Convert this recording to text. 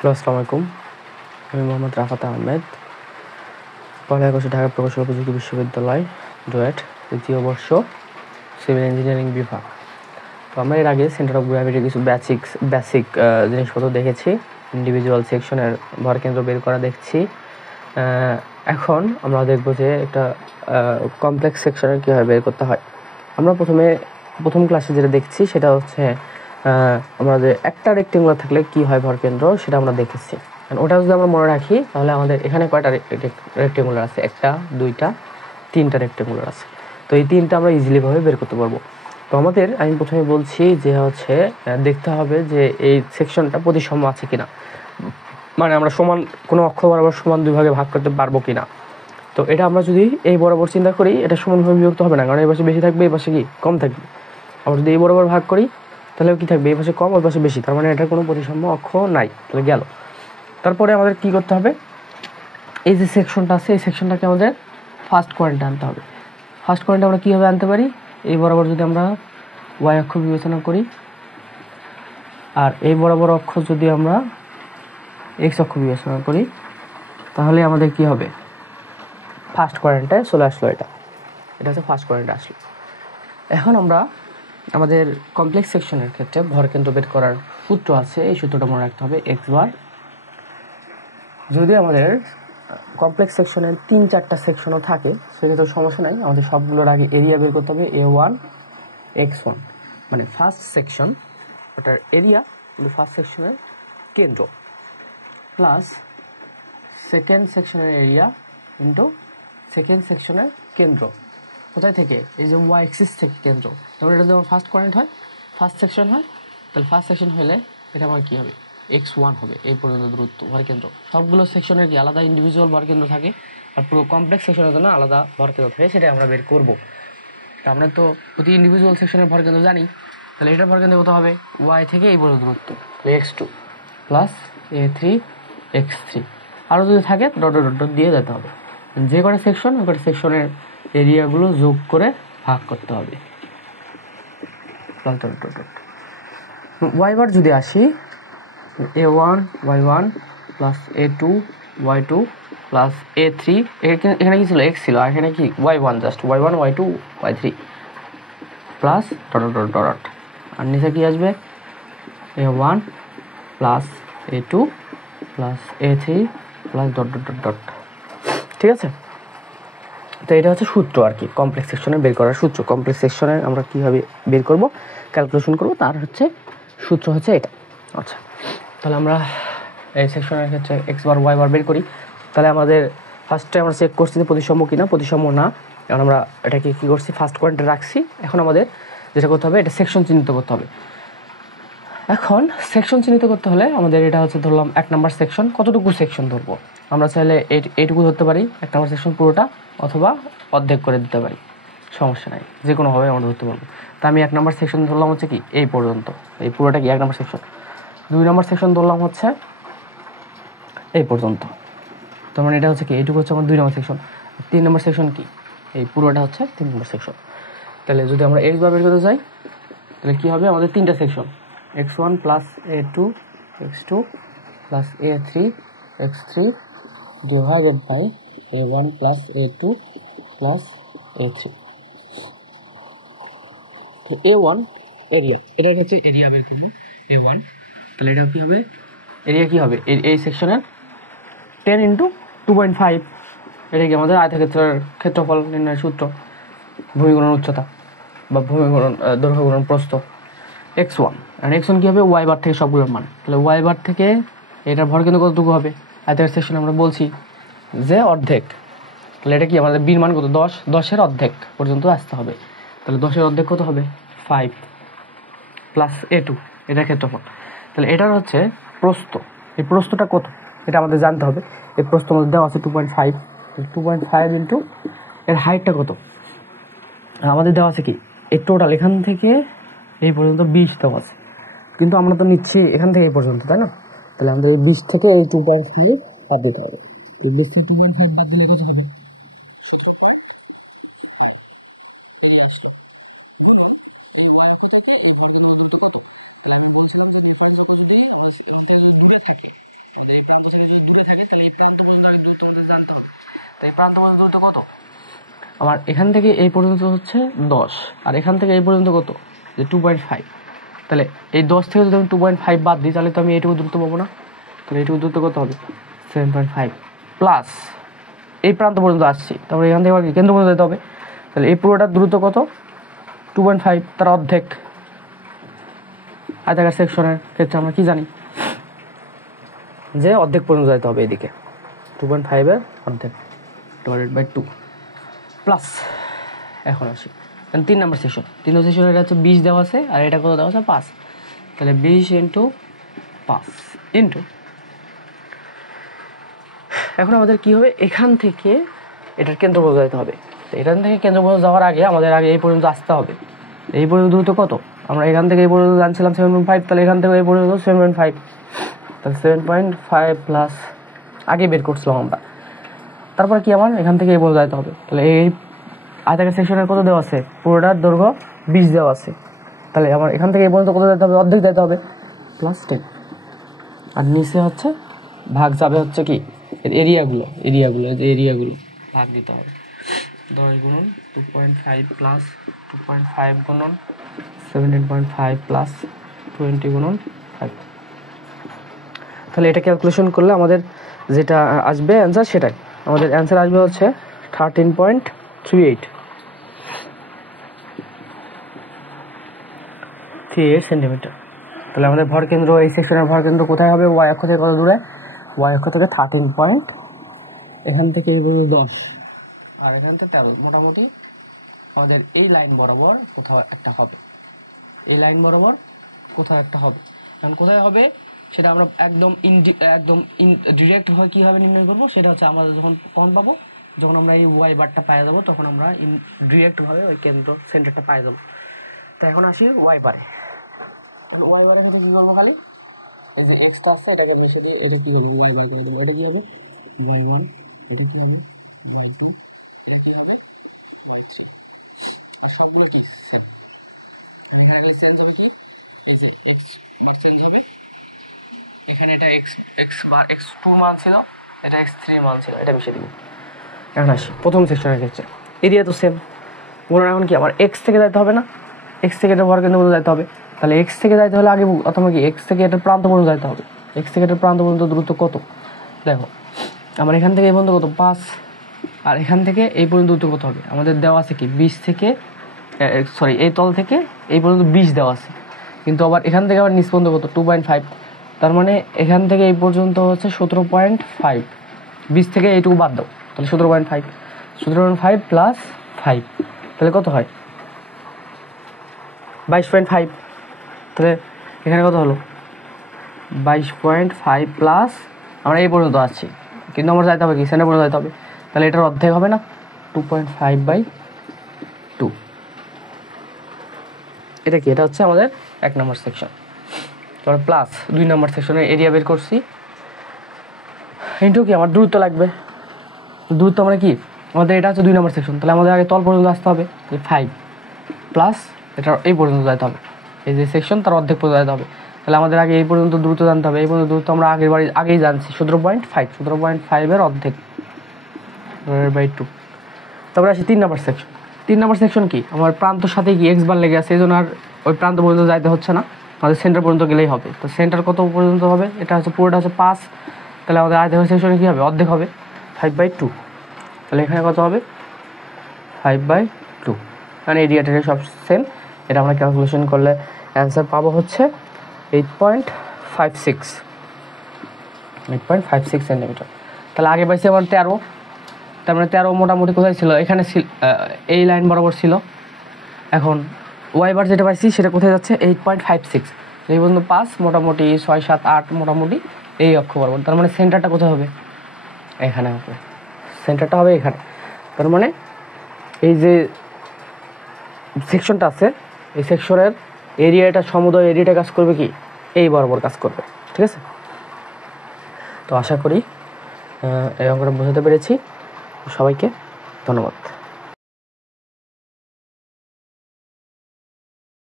Hello, আসসালামু আলাইকুম। আমি মোহাম্মদ রাফাত আহমেদ, পড়ালেখা করছি ঢাকা প্রকৌশল প্রযুক্তি বিশ্ববিদ্যালয়, ডুয়েট, দ্বিতীয় বর্ষ, সিভিল ইঞ্জিনিয়ারিং বিভাগ। তো আমরা এর আগে সেন্টার অফ গ্র্যাভিটির কিছু বেসিক জিনিসপত্র দেখেছি। ইন্ডিভিজুয়াল সেকশনের ভরকেন্দ্র বের করা দেখছি। এখন আমরা দেখব যে একটা কমপ্লেক্স সেকশনের কীভাবে বের করতে হয়। আমরা প্রথম ক্লাসে যেটা দেখছি সেটা হচ্ছে আমাদের একটা রেক্টেঙ্গুলার থাকলে কি হয় ভরকেন্দ্র, সেটা আমরা দেখেছি। ওটা যদি আমরা মনে রাখি তাহলে আমাদের এখানে কয়টা রেক্টেঙ্গুলার আছে? একটা, দুইটা, তিনটা রেক্টেঙ্গুলার আছে। তো এই তিনটা আমরা ইজিলিভাবে বের করতে পারবো। তো আমি প্রথমে বলছি যে হচ্ছে দেখতে হবে যে এই সেকশনটা প্রতিসম আছে কিনা, মানে আমরা সমান কোনো অক্ষ বরাবর সমান দুই ভাগে ভাগ করতে পারবো কিনা। তো এটা আমরা যদি এই বরাবর চিন্তা করি, এটা সমানভাবে বিভক্ত হবে না, কারণ এই পাশে বেশি থাকবে, এই পাশে কি কম থাকবে। আমরা যদি এই বরাবর ভাগ করি তাহলে কি থাকবে? এই পাশে কম, ওই পাশে বেশি, তার মানে এটার কোনো প্রতিসম অক্ষ নাই। তাহলে গেল। তারপরে আমাদের কি করতে হবে? এই যে সেকশনটা আছে, এই সেকশনটাকে আমাদের ফার্স্ট কোয়াড্রেন্টে আনতে হবে। ফার্স্ট কোয়াড্রেন্টে আমরা কীভাবে আনতে পারি? এই বরাবর যদি আমরা ওয়াই অক্ষ বিবেচনা করি, আর এই বরাবর অক্ষ যদি আমরা এক্স অক্ষ বিবেচনা করি, তাহলে আমাদের কি হবে? ফার্স্ট কোয়াড্রেন্টে চলে আসলো। এটা হচ্ছে ফার্স্ট কোয়াড্রেন্টে আসলো। এখন আমরা আমাদের কমপ্লেক্স সেকশনের ক্ষেত্রে ভরকেন্দ্র বের করার সূত্র আছে, এই সূত্রটা মনে রাখতে হবে। এক্স বার, যদি আমাদের কমপ্লেক্স সেকশনের 3-4টা সেকশনও থাকে সেক্ষেত্রে সমস্যা নাই, আমাদের সবগুলোর আগে এরিয়া বের করতে হবে। A1 x1 মানে ফার্স্ট সেকশন, ওটার এরিয়া কিন্তু ফার্স্ট সেকশনের কেন্দ্র, প্লাস সেকেন্ড সেকশনের এরিয়া ইন্টু সেকেন্ড সেকশনের কেন্দ্র। কোথায় থেকে? এই যে ওয়াই এক্সিস থেকে কেন্দ্র। যেমন এটা যদি আমার ফার্স্ট কোয়াড্রেন্ট হয়, ফার্স্ট সেকশন হয়, তাহলে ফার্স্ট সেকশন হলে এটা আমার কী হবে? x1 হবে। এই পর্যন্ত দূরত্ব ভরকেন্দ্র। সবগুলো সেকশনের কি আলাদা ইন্ডিভিজুয়াল ভরকেন্দ্র থাকে, আর পুরো কমপ্লেক্স সেকশনের জন্য আলাদা ভরকেন্দ্র থাকে, সেটাই আমরা বের করব। তা আমরা তো প্রতি ইন্ডিভিজুয়াল সেকশনের ভরকেন্দ্র জানি, তাহলে এটার ভরকেন্দ্র কত হবে? ওয়াই থেকে এই পর্যন্ত দূরত্ব x2 প্লাস A3 x3, আরও যদি থাকে ডট ডট ডট দিয়ে যেতে হবে। যে কটা সেকশন ওই কটা সেকশনের এরিয়াগুলো যোগ করে ভাগ করতে হবে, plus dot dot dot. Y bar যদি আসি, A1 y1 plus A2 y2 plus A3, এখানে কি ছিল? এক্স ছিল, আর এখানে কি y1, just y1 y2 y3 plus dot dot dot. আর নিচে কি আসবে? A1 plus A2 plus A3 plus dot dot dot dot. ঠিক আছে? তো এটা হচ্ছে সূত্র আর কি, কমপ্লেক্স সেকশনে বের করার সূত্র। কমপ্লেক্স সেকশনে আমরা কীভাবে বের করব, ক্যালকুলেশন করব, তার হচ্ছে সূত্র হচ্ছে এটা। আচ্ছা, তাহলে আমরা এই সেকশনের ক্ষেত্রে এক্স বার ওয়াই বার বের করি। তাহলে আমাদের ফার্স্টে আমরা চেক করছি যে প্রতিসম কিনা, প্রতিসম না। এখন আমরা এটাকে কী করছি? ফার্স্ট কোয়াড্রেন্টে রাখছি। এখন আমাদের যেটা করতে হবে, এটা সেকশন চিহ্নিত করতে হবে। এখন সেকশন চিহ্নিত করতে হলে আমাদের এটা হচ্ছে ধরলাম 1 নম্বর সেকশন। কতটুকু সেকশন ধরবো? আমরা চাইলে এইটুকু ধরতে পারি, 1 নম্বর সেকশন পুরোটা, অথবা অর্ধেক করে দিতে পারি, সমস্যা নাই, যে কোনোভাবে আমরা ধরতে পারবো। তা আমি 1 নম্বর সেকশন ধরলাম হচ্ছে কি এই পর্যন্ত, এই পুরোটা কি 1 নম্বর সেকশন। 2 নম্বর সেকশন ধরলাম হচ্ছে এই পর্যন্ত, তার মানে এটা হচ্ছে কি এইটুকু হচ্ছে আমার 2 নম্বর সেকশন। 3 নম্বর সেকশন কি? এই পুরোটা হচ্ছে 3 নম্বর সেকশন। তাহলে যদি আমরা এক্স বার বের করতে যাই, তাহলে কী হবে? আমাদের 3টা section, x1 plus A2 x2 plus A3 x3 divided by A1 plus A2 plus A3। A1 area, এটার ক্ষেত্রে এরিয়া বের করবো A1। তাহলে এটা কী হবে? এরিয়া কী হবে? এই সেকশনের 10 ইন্টু 2.5। এটা কি আমাদের আয়তক্ষেত্রের ক্ষেত্রফল নির্ণয়ের সূত্র, ভূমি গুণন উচ্চতা বা ভূমি গুণন দৈর্ঘ্য গুণন প্রস্থ। x1 আর x1 কী হবে? ওয়াই বার থেকে সবগুলোর মান। তাহলে ওয়াই বার থেকে এটার ভরকেন্দ্র কতটুকু হবে? আয়তক্ষেত্রের সেকশনে আমরা বলছি যে অর্ধেক। তাহলে এটা কি আমাদের বির মান কত? 10, 10-এর অর্ধেক পর্যন্ত আসতে হবে। তাহলে 10-এর অর্ধেক কত হবে? 5 প্লাস A2, এটার ক্ষেত্রফল। তাহলে এটার হচ্ছে প্রস্থ। এই প্রস্থটা কত এটা আমাদের জানতে হবে। এই প্রস্থ আমাদের দেওয়া আছে 2.5। 2.5 ইন্টু এর হাইটটা কত আমাদের দেওয়া আছে কি? এই টোটাল এখান থেকে এই পর্যন্ত 20 দেওয়া আছে, কিন্তু আমরা তো নিচ্ছি এখান থেকে এই পর্যন্ত, তাই না? তাহলে আমাদের এই 20 থেকে এই 2.5 বাদ দিতে হবে। তাহলে 20 থেকে 2.5 বাদ দিলে কত হবে? 17.5 বেরিয়ে আসলো। গুণন এই ওয়াই অক্ষ থেকে এই ভরকেন্দ্র দূরত্ব কত? তাহলে আমি বলছিলাম যে রেফারেন্স অক্ষ যদি আমাদের এখান থেকে যদি দূরে থাকে, আমাদের এই প্রান্ত থেকে যদি দূরে থাকে তাহলে এই প্রান্ত পর্যন্ত আগে দূরত্ব আমাদের জানতে হবে। তো এই প্রান্ত পর্যন্ত দূরত্ব কত? আমার এখান থেকে এই পর্যন্ত হচ্ছে 10, আর এখান থেকে এই পর্যন্ত কত? যে 2.5। তাহলে এই 10 থেকে যদি আমি 2.5 বাদ দিই তাহলে তো আমি এইটুকু দূরত্ব পাবো না। তাহলে এইটুকু দূরত্ব কত হবে? 7.5 প্লাস এই প্রান্ত পর্যন্ত আসছি, তারপরে এখান থেকে কেন্দ্র পর্যন্ত যেতে হবে। তাহলে এই পুরোটার দূরত্ব কত? 2.5, তার অর্ধেক। আয়তাকার সেকশনের ক্ষেত্রে আমরা কি জানি যে অর্ধেক পর্যন্ত যেতে হবে এদিকে, 2.5-এর অর্ধেক ডিভাইডেড বাই 2 প্লাস। এখন আসি 3 নম্বর সেকশন। 3 নম্বর সেকশনে এটা হচ্ছে 20 দেওয়া আছে, আর এটা কত দেওয়া আছে? 5। তাহলে 20 ইন্টু 5 ইন্টু, এখন আমাদের কি হবে? এখান থেকে এটার কেন্দ্র পর্যন্ত যেতে হবে। এখান থেকে কেন্দ্র পর্যন্ত যাওয়ার আগে আমাদের আগে এই পর্যন্ত আসতে হবে। এই পর্যন্ত দূরত্ব কত? আমরা এখান থেকে এই পর্যন্ত জানছিলাম 7.5, তাহলে এখান থেকে এই পর্যন্ত 7.5, তাহলে 7.5 প্লাস আগে বের করছিলাম আমরা। তারপর কি আমার এখান থেকে এই পর্যন্ত যেতে হবে। তাহলে এই আয়তাকার সেকশনের কত দেওয়া আছে? পুরোটার দৈর্ঘ্য 20 দেওয়া আছে। তাহলে আমার এখান থেকে এই পর্যন্ত কত যেতে হবে? অর্ধেক যেতে হবে, প্লাস 10। আর নিচে হচ্ছে ভাগ যাবে হচ্ছে কি এরিয়াগুলো যে এরিয়াগুলো ভাগ দিতে হবে। 10 গুণন 2.5 প্লাস 2.5 গুণন 17.5 প্লাস 20 গুণন 5। তাহলে এটা ক্যালকুলেশন করলে আমাদের যেটা আসবে অ্যান্সার, সেটাই আমাদের অ্যান্সার আসবে হচ্ছে 13.38 সেন্টিমিটার। তাহলে আমাদের ভরকেন্দ্র, এই সেকশনের ভরকেন্দ্র কোথায় হবে? ওয়াই অক্ষ থেকে কত দূরে? ওয়াই অক্ষ থেকে 13 পয়েন্ট, এখান থেকে এই পর্যন্ত 10, আর এখান থেকে 13। মোটামুটি আমাদের এই লাইন বরাবর কোথাও একটা হবে, এই লাইন বরাবর কোথাও একটা হবে। এখন কোথায় হবে সেটা আমরা একদম ডিরেক্টভাবে কীভাবে নির্ণয় করবো? সেটা হচ্ছে আমরা কখন পাবো? যখন আমরা এই ওয়াই বারটা পাওয়া যাবো, তখন আমরা ডিরেক্টভাবে ওই কেন্দ্র সেন্টারটা পাওয়া যাবো। তো এখন আসি ওয়াই বারে। ওয়াই বারের ক্ষেত্রে কী করবো? খালি এই যে এক্সটা আসছে এটাকে মিশে দিয়ে এটা কী করবো? ওয়াই বার করে দেবো। এটা কী হবে? y1, এটা কী হবে? y2, এটা কী হবে? y3। আর সবগুলো কি সেম। এখানে খালি চেঞ্জ হবে কি, এই যে এক্স বার চেঞ্জ হবে, এখানে এটা এক্স বার x2 মান ছিল, এটা x3 মান ছিল, এটা মিশিয়ে দেবো। এখন আসি প্রথম সেকশনের ক্ষেত্রে, এরিয়া তো সেম। বলুন এখন কি আমার এক্স থেকে যাইতে হবে না? এক্স থেকে এটা ভরকেন্দ্র পর্যন্ত যাইতে হবে। তাহলে এক্স থেকে যাইতে হলে আগে অথবা কি এক্স থেকে এটার প্রান্ত পর্যন্ত যাইতে হবে। এক্স থেকে এটার প্রান্ত পর্যন্ত দূরত্ব কত? দেখো আমার এখান থেকে এই পর্যন্ত কত? 5, আর এখান থেকে এই পর্যন্ত দূরত্ব কত হবে? আমাদের দেওয়া আছে কি 20 থেকে, সরি এই তল থেকে এই পর্যন্ত 20 দেওয়া আছে, কিন্তু আবার এখান থেকে আবার নিচ পর্যন্ত কত? 2.5। তার মানে এখান থেকে এই পর্যন্ত হচ্ছে 17.5, 20 থেকে এইটুকু বাদ দাও, তাহলে 17.5, 17.5 প্লাস 5, তাহলে কত হয়? 22.5। তাহলে এখানে কত হলো? 22.5 প্লাস আমরা এই পর্যন্ত আসছি, কিন্তু আমরা যাইতে হবে কি সেন্টার পর্যন্ত যাইতে হবে। তাহলে এটার অর্ধেক হবে না? 2.5/2। এটা কি? এটা হচ্ছে আমাদের 1 নম্বর সেকশন। তারপর প্লাস 2 নম্বর সেকশনের এরিয়া বের করছি, ইন্টু কি আমার দূরত্ব লাগবে। দূরত্ব মানে কি আমাদের এটা হচ্ছে 2 নম্বর সেকশন, তাহলে আমাদের আগে তল পর্যন্ত আসতে হবে, যে 5 প্লাস এটা এই পর্যন্ত যেতে হবে, এই যে সেকশন তার অর্ধেক পর্যন্ত যেতে হবে। তাহলে আমাদের আগে এই পর্যন্ত দূরত্ব জানতে হবে। এই পর্যন্ত দূরত্ব আমরা আগেই জানছি 17.5 অর্ধেক বাই 2। তারপরে আসি 3 নম্বর সেকশন। 3 নম্বর সেকশন কি আমার প্রান্তর সাথে কি এক্স বার লেগে আছে, এই জন্য আর ওই প্রান্ত পর্যন্ত যাইতে হচ্ছে না, আমাদের সেন্টার পর্যন্ত গেলেই হবে। তো সেন্টার কত পর্যন্ত হবে? এটা হচ্ছে পুরোটা হচ্ছে 5, তাহলে আমাদের আয়তাকার সেকশনে কী হবে? অর্ধেক হবে, 5/2। তাহলে এখানে কত হবে? 5/2। কারণ এরিয়াটা সব সেম, এটা আমরা ক্যালকুলেশন করলে অ্যান্সার পাবো হচ্ছে 8.56 সেন্টিমিটার। তাহলে আগে পাইছি আমার 13, তার মানে 13 মোটামুটি কোথায় ছিল? এখানে এই লাইন বরাবর ছিল। এখন ওয়াই বার যেটা পাইছি সেটা কোথায় যাচ্ছে? 8.56, এই পর্যন্ত 5, মোটামুটি 6, 7, 8 মোটামুটি এই অক্ষ বরাবর। তার মানে সেন্টারটা কোথায় হবে? এখানে হবে, সেন্টারটা হবে এখানে। তার মানে এই যে সেকশনটা আছে, এই সেকশনের এরিয়াটা, সমুদয় এরিয়াটা কাজ করবে কি এই বরাবর কাজ করবে, ঠিক আছে? তো আশা করি এই অঙ্কটা বোঝাতে পেরেছি। সবাইকে ধন্যবাদ।